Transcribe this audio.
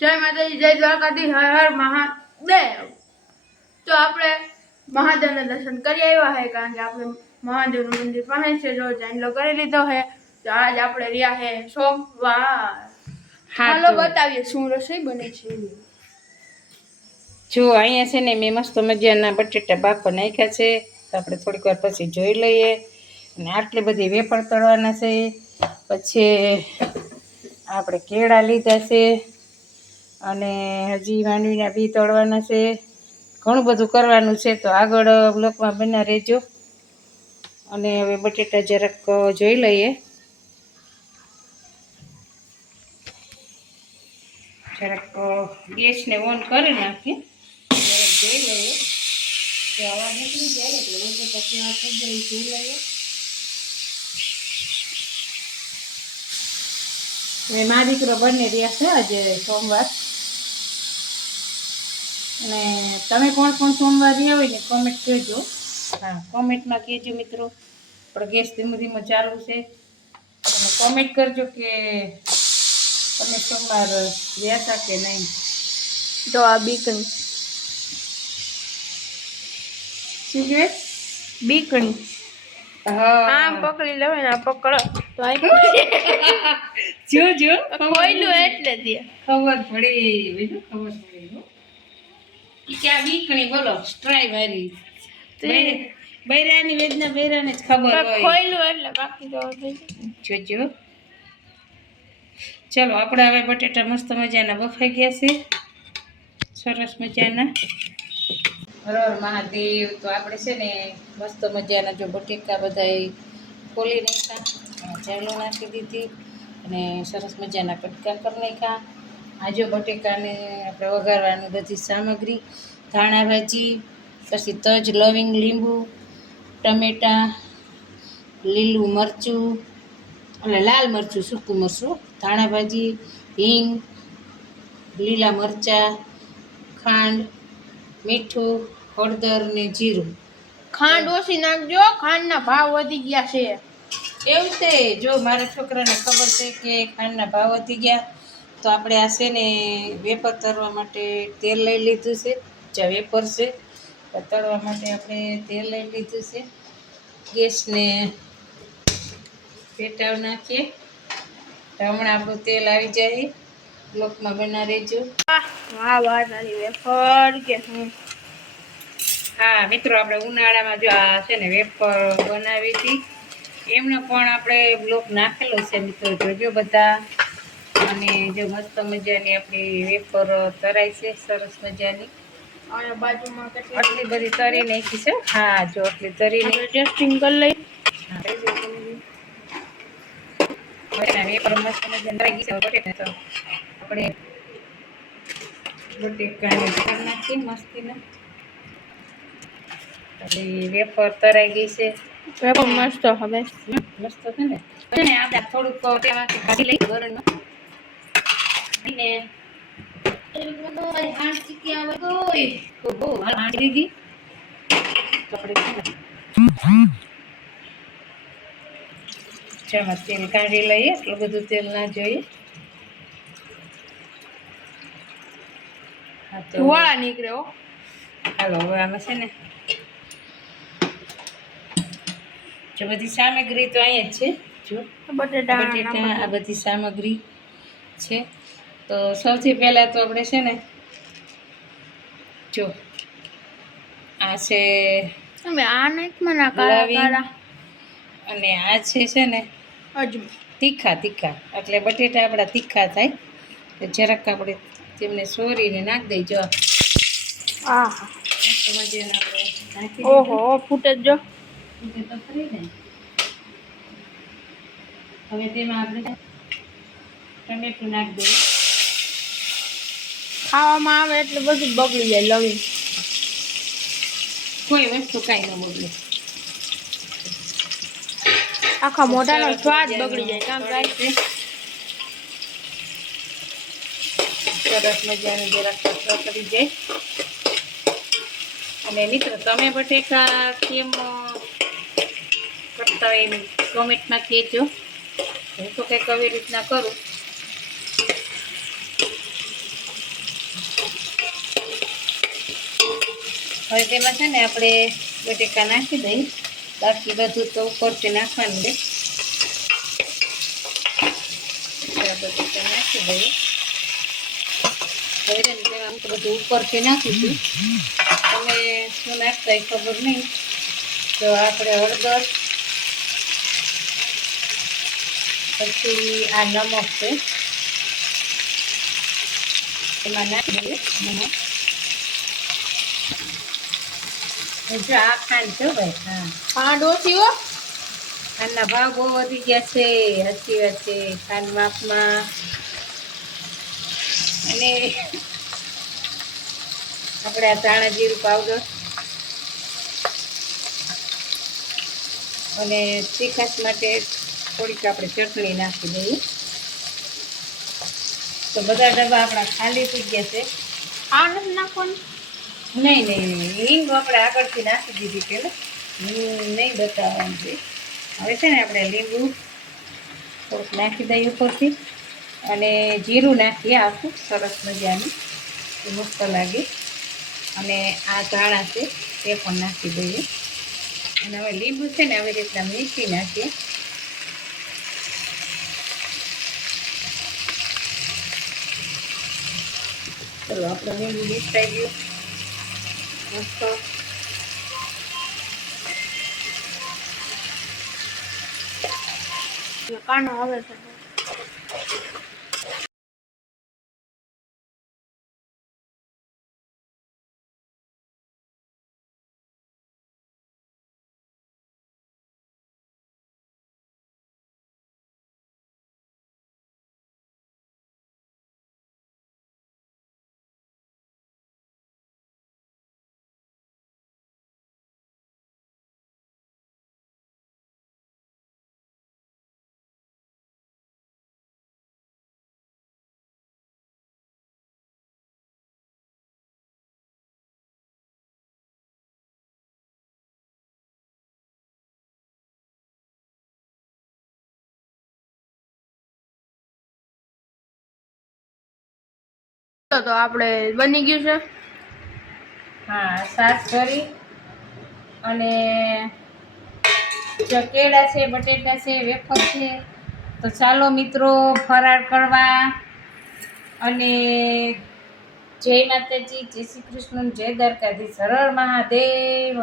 જય માતાજી, જય દ્વારકાધીશ, હર હર મહાદેવ। તો આપણે મહાદેવના દર્શન કરી આવ્યા છે, કારણ કે આપણે મહાદેવનું મંદિર પાસે છે, જો ચાંદલો કરી લીધો છે। તો આજ આપણે રહ્યા છે સોમવાર। હાલો બતાવીએ શું રસોઈ બને છે। જો અહીંયા છે ને મેં મસ્ત મજાના બટેટા બાફા નાખ્યા છે, તો આપણે થોડીક વાર પછી જોઈ લઈએ। અને આટલી બધી વેફર તળવાના છે, પછી આપણે કેળા લીધા છે, અને હજી માંડવીના બી તળવાના છે, ઘણું બધું કરવાનું છે। તો આગળ બ્લોકમાં બના રહેજો। અને હવે બટેટા જરાક જોઈ લઈએ, જરાક ગેસને ઓન કરી નાખીએ, જરાક જોઈ લઈએ તો આવા નીકળી જાય એટલે બટેટા કેવા થઈ જાય જોઈ લઈએ। મેં મા દીકરો બંને રહ્યા છે આજે સોમવાર, અને તમે કોણ કોણ સોમવાર રહ્યા હોય ને કોમેન્ટ કરજો। હા, કોમેન્ટમાં કહેજો મિત્રો, આપણે ગેસ ધીમો ધીમો ચાલુ છે, તમે કોમેન્ટ કરજો કે તમે સોમવાર રહ્યા હતા કે નહીં। તો આ બીકણી શું કહે? બીકણી આમ હા, પકડી લેવાય ને, આ પકડો તો જો જો ખોયલું એટલે દે ખબર પડી, બીજું ખબર પડી ક્યાં બીકણી બોલો ટ્રાય મારી બૈરાની વેદના બૈરાને જ ખબર હોય, ખોયલું એટલે બાકી તો જોજો। ચલો આપણે હવે બટેટા મસ્ત મજાના બફાઈ ગયા છે, સરસ મજાના। હર હર મહાદેવ। તો આપણે છે ને મસ્ત મજાના જો બટેકા બધા ખોલી નાખ્યા, ચાલો નાખી દીધી, અને સરસ મજાના કટકા કરી નાખ્યા। આ જો બટેકાને આપણે વઘારવાની બધી સામગ્રી, ધાણા ભાજી, પછી તજ, લવિંગ, લીંબુ, ટમેટાં, લીલું મરચું અને લાલ મરચું, સૂકું મરચું, ધાણા ભાજી, હિંગ, લીલા મરચાં, ખાંડ, મીઠું, હળદર ને જીરું। ખાંડ ઓછી નાખજો, ખાંડના ભાવ વધી ગયા છે। એવું છે, જો મારા છોકરાને ખબર છે કે ખાંડના ભાવ વધી ગયા, તો આપણે આ છે ને વેફર તળવા માટે તેલ લઈ લીધું છે, જ્યાં વેફર છે તળવા માટે આપણે તેલ લઈ લીધું છે। ગેસને પેટાવી નાખીએ, તો હમણાં આપણું તેલ આવી જાય, બ્લોકમાં બના રહેજો। વાહ વાહ, તારી વેફર કે હા મિત્રો, આપણે ઉનાળામાં જો આ છે ને વેફર બનાવી હતી, એમનો પણ આપણે બ્લોક નાખેલો છે મિત્રો, જોજો બધા। અને જો મસ્ત મજાની આપણી વેફર તરાઈ છે, સરસ મજાની, અને બાજુમાં આટલી બધી તરી નાખી છે। હા જો આટલી તરી ટેસ્ટિંગ કરી લઈ। વેફર મસ્ત મજાની તરાઈ ગઈ છે, આપણે બટેકાને કરી નાખીએ મસ્તીના, વેફર તરાઈ ગઈ છે, મસ્ત હવે મસ્ત છે ને। આપણે થોડુંક તેમાંથી કાઢી લઈ ગરણમાં ને જેમાં તેલ કાઢી લઈએ, એટલું બધું તેલ ના જોઈએ। હા તો ધુવાળા નીકળે હો। હાલો હવે આમાં છે ને જો બધી સામગ્રી તો અહીંયા જ છે, જો બટેટા આ બધી સામગ્રી છે। તો સૌથી પહેલાં તો આપણે છે ને જો આ છે તમે આ નાખમાં ના કાળા કાળા, અને આ છે ને તીખા એટલે બટેટા આપણા તીખા થાય, તો જરાક આપણે તેમને સોરીને નાખી દઈજો। ઓહો, ફૂટે જ જો। તો ખરી ને। હવે તેમાં આપણે ટમેટું નાખી દઈએ, ખાવામાં આવે એટલે બધું બગડી જાય, લવિંગ કોઈ વસ્તુ કાંઈ ન બગડે, આખા મોઢાનો સ્વાદ બગડી જાય, કામ થાય છે। સરસ મજાનું જરાક કચરો કરી જાય। અને મિત્રો, તમે બટેકા કેમ કરતા હોય એમ કોમેન્ટમાં કહેજો, હું તો કંઈક આવી રીતના કરું। હવે તેમાં છે ને આપણે બટેકા નાખી દઈએ, બાકી બધું તો ઉપરથી નાખવાનું છે. બટેકા નાખી દઈએ. હવે તેમાં હું તો બધું ઉપરથી નાખીશું. તમે શું નાખતા એ ખબર નહીં. તો આપણે હળદર, પછી આ નમક છે એમાં નાખી દઈએ. નમક જો આ ખાંડ છે ભાઈ. હા, ખાંડ ઓછી હો. ખાંડના ભાવ બહુ વધી ગયા છે. સાચી વાત છે. ખાંડ માપમાં. અને આપણે આ ધાણા જીરું પાવડર અને તીખાશ માટે થોડીક આપણે ચટણી નાખી દઈએ. તો બધા ડબ્બા આપણા ખાલી થઈ ગયા છે. ખાંડ નથી નાખવાની? નહીં, હિંગ આપણે આગળથી નાખી દીધી પહેલાં. નહીં બતાવવાનું છે. હવે છે ને આપણે લીંબુ થોડુંક નાખી દઈએ ઉપરથી, અને જીરું નાખીએ આખું સરસ મજાનું, એ મસ્ત લાગે. અને આ ધાણા છે તે પણ નાખી દઈએ. અને હવે લીંબુ છે ને આવી રીતના મીઠી નાખીએ. ચલો આપણે લીંબુ મીઠાઈ ગયું મસ્ત. કાનો આવે છે. તો આપણે બની ગયું છે. હા, શાક કરી અને કેળા છે, બટેટા છે, વેફર છે. તો ચાલો મિત્રો ફરાળ કરવા. અને જય માતાજી, જય શ્રી કૃષ્ણ, જય દ્વારકાધીશ, હર હર મહાદેવ.